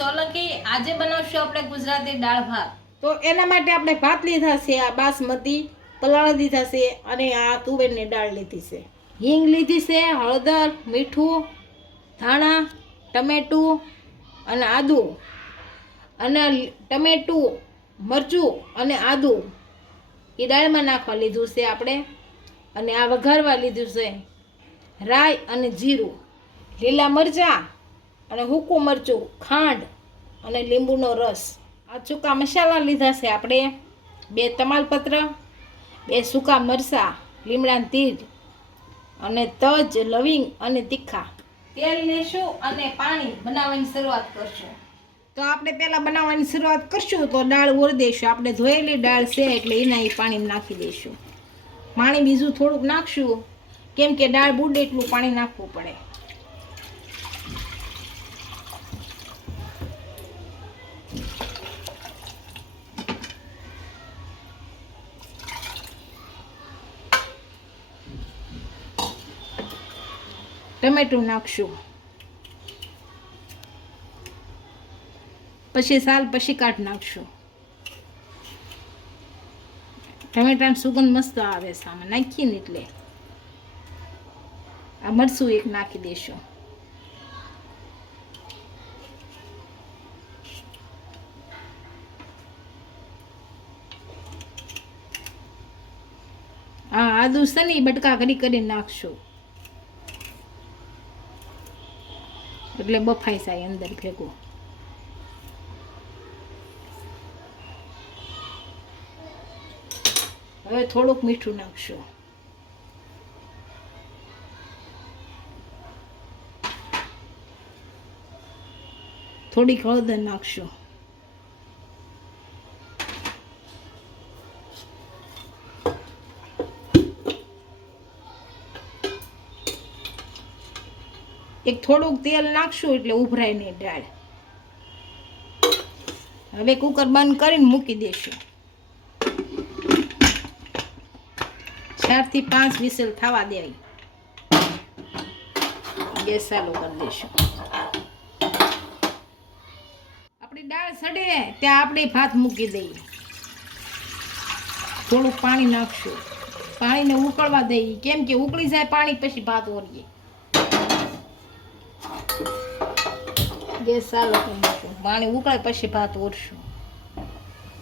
સોલંકી। આજે બનાવશું આપણે ગુજરાતી દાળ ભાત। તો એના માટે આપણે ભાત લીધા છે, આ બાસમતી પલાળી દીધા છે, અને આ તુવેરની દાળ લીધી છે, હિંગ લીધી છે, હળદર, મીઠું, ધાણા, ટમેટું અને આદું, અને ટમેટું, મરચું અને આદું એ દાળમાં નાખવા લીધું છે આપણે, અને આ વઘારવા લીધું છે રાઈ અને જીરું, લીલા મરચાં અને સૂકું મરચું, ખાંડ અને લીંબુનો રસ। આ સૂકા મસાલા લીધા છે આપણે, 2 તમાલપત્ર, 2 સૂકા મરચાં, લીમડાનું તીર અને તજ, લવિંગ અને તીખા। તેલ લેશું અને પાણી બનાવવાની શરૂઆત કરશું। તો આપણે પહેલાં બનાવવાની શરૂઆત કરશું તો દાળ ઓર દઈશું। આપણે ધોયેલી દાળ છે એટલે એના એ પાણી નાખી દઈશું। પાણી બીજું થોડુંક નાખશું, કેમ કે દાળ બુડે એટલું પાણી નાખવું પડે। ટમેટું નાખશું, પછી સાલ પછી કાઢી નાખશું। ટમેટાની સુગંધ મસ્ત આવે છે આમાં નાખીએ ને એટલે। આ મરચું એક નાખી દઈશું। હા, આદુ સની બટકા કરી નાખશું એટલે બફાઈ જાય અંદર ભેગું। હવે થોડુંક મીઠું નાખશું, થોડીક હળદર નાખશું, એક થોડુંક તેલ નાખશું એટલે ઉભરાય નહીં દાળ। હવે કુકર બંધ કરીને મૂકી દઈશું। 4 થી 5 વિસલ થવા દેવી, ગેસ ચાલુ કરી દઈશું। આપણી દાળ સડે ત્યાં આપણે ભાત મૂકી દઈએ, થોડુંક પાણી નાખશું, પાણીને ઉકળવા દઈએ, કેમ કે ઉકળી જાય પાણી પછી ભાત ઓરીએ। ગેસ ચાલુ કરી દઈશું, પાણી ઉકળે પછી ભાત ઓરશું।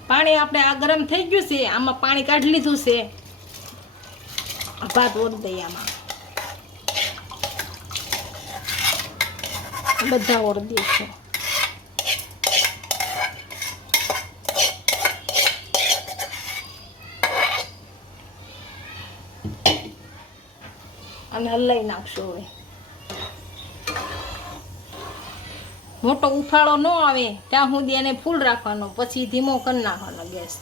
પાણી આપણે આ ગરમ થઈ ગયું છે, આમાં પાણી કાઢી લીધું છે, ભાત ઓરી દઈએ આમાં, બધા ઓરી દઈશું। અને હલાઈ નાખશું। હવે મોટો ઉફાળો ન આવે ત્યાં સુધી એને ફૂલ રાખવાનો, પછી ધીમો કરી નાખવાનો ગેસ।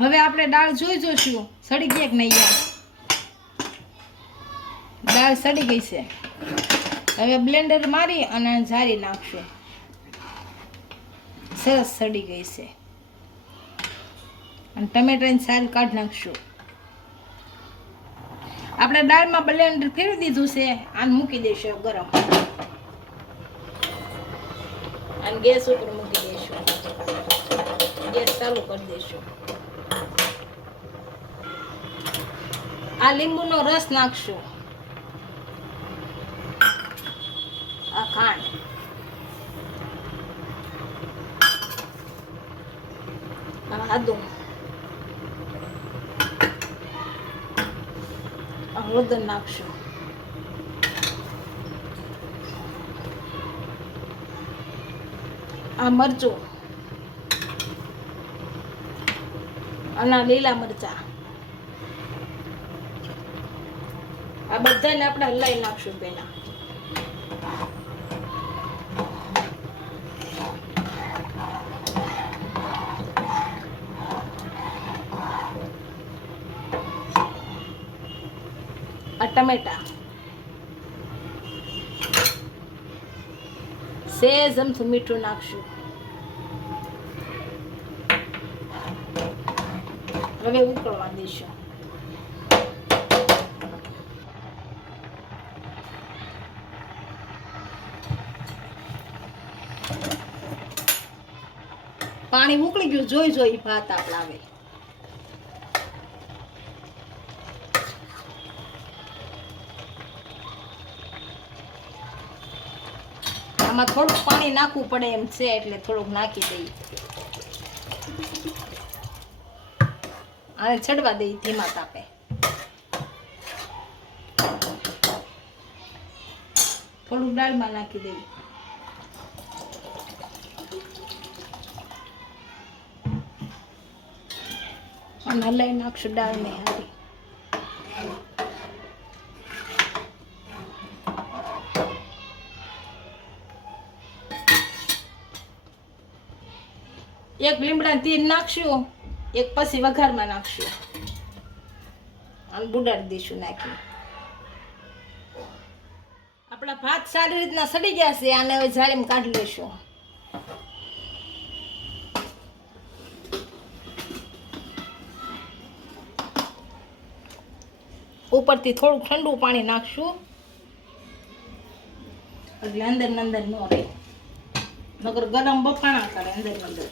હવે આપણે દાળ જોઈશું સડી ગઈ કે નહીં। દાળ સડી ગઈ છે, હવે બ્લેન્ડર મારી અને જારી નાખશું। સરસ સડી ગઈ છે, અને ટમેટાની છાલ કાઢી નાખશું। આપણે દાળમાં બ્લેન્ડર ફેરવી દીધું છે, આને મૂકી દઈશું ગરમ, અને ગેસ ઉપર મૂકી દઈશું, ગેસ ચાલુ કરી દઈશું। આ લીંબુનો રસ નાખશું, આ ખાંડ, આ આદુ, આ હળદર નાખશું, આ મરચું અને લીલા મરચા, આ બધાને આપણે હલાવી નાખશું પહેલા। આ ટમેટા, સેજ અમથું મીઠું નાખશું। હવે ઉકળવા દઈશું। પાણી ઉકળી ગયું, જોઈ ભાત આપણે આવે. આમાં થોડુંક પાણી નાખવું પડે એમ છે એટલે થોડુંક નાખી દઈએ. આને ચડવા દઈએ ધીમા તાપે. થોડુંક દાળમાં નાખી દઈએ. અને હલાઈ નાખશું દાળને હારી. એક લીમડા તેલ નાખશું, એક પછી વઘારમાં નાખશું અને બુડાડી દઈશું નાખી. આપણા ભાત સારી રીતના સડી ગયા છે. આને હવે જાળીમાં કાઢી લેશું. ઉપરથી થોડું ઠંડુ પાણી નાખશું એટલે અંદર ન રહે, નકર ગરમ બફાણા કરે અંદર.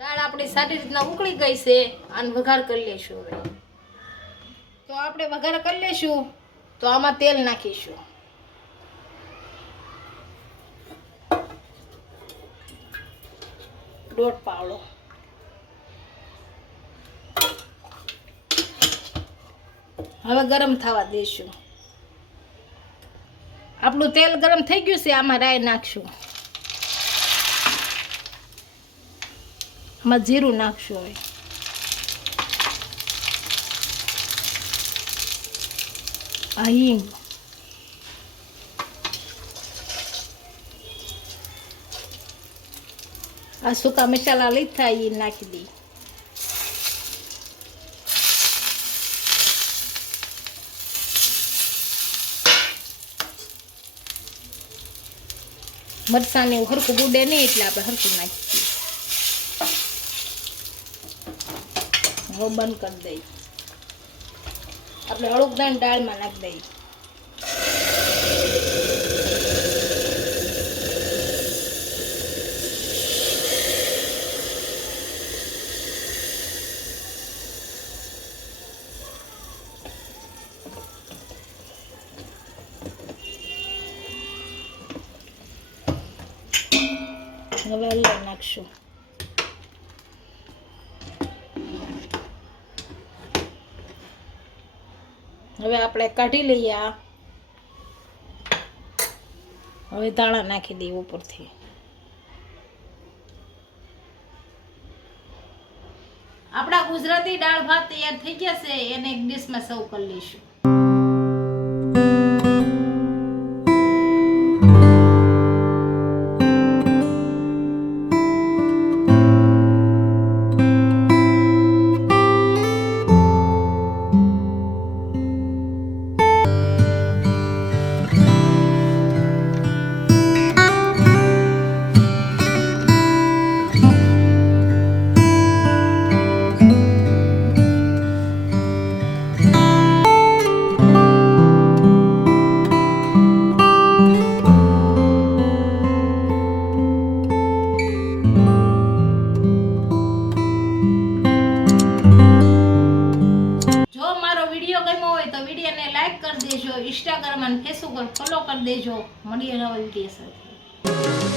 દાળ આપણી સારી રીતના ઉકળી ગઈ છે. આને વઘાર કરી લેશું. હવે તો આપણે વઘાર કરી લેશું. તો આમાં તેલ નાખીશું. દોઢ પાવડો. હવે ગરમ થવા દઈશું. આપણું તેલ ગરમ થઈ ગયું છે. આમાં રાઈ નાખશું. આમાં જીરું નાખશું. હવે આ હિંગ, આ સૂકા મસાલા લીધા એ નાખી દઈએ. મરચાંને હરખું બુડે નહીં એટલે આપણે હરખું નાખી દઈએ. હવે બંધ કરી દઈએ. આપણે અળગદાણ દાળમાં નાખી દઈએ. હવે હલાવી નાખશું. હવે આપણે કાઢી લઈએ. હવે ધાણા નાખી દઈએ ઉપરથી. આપણા ગુજરાતી દાળ ભાત તૈયાર થઈ ગયા છે. એને એક ડીશમાં સર્વ કરી લઈશું. લાઈક કરી દેજો, ઇન્સ્ટાગ્રામ અને ફેસબુક પર ફોલો કરી દેજો. મળીએ નવા વિડીયો સાથે.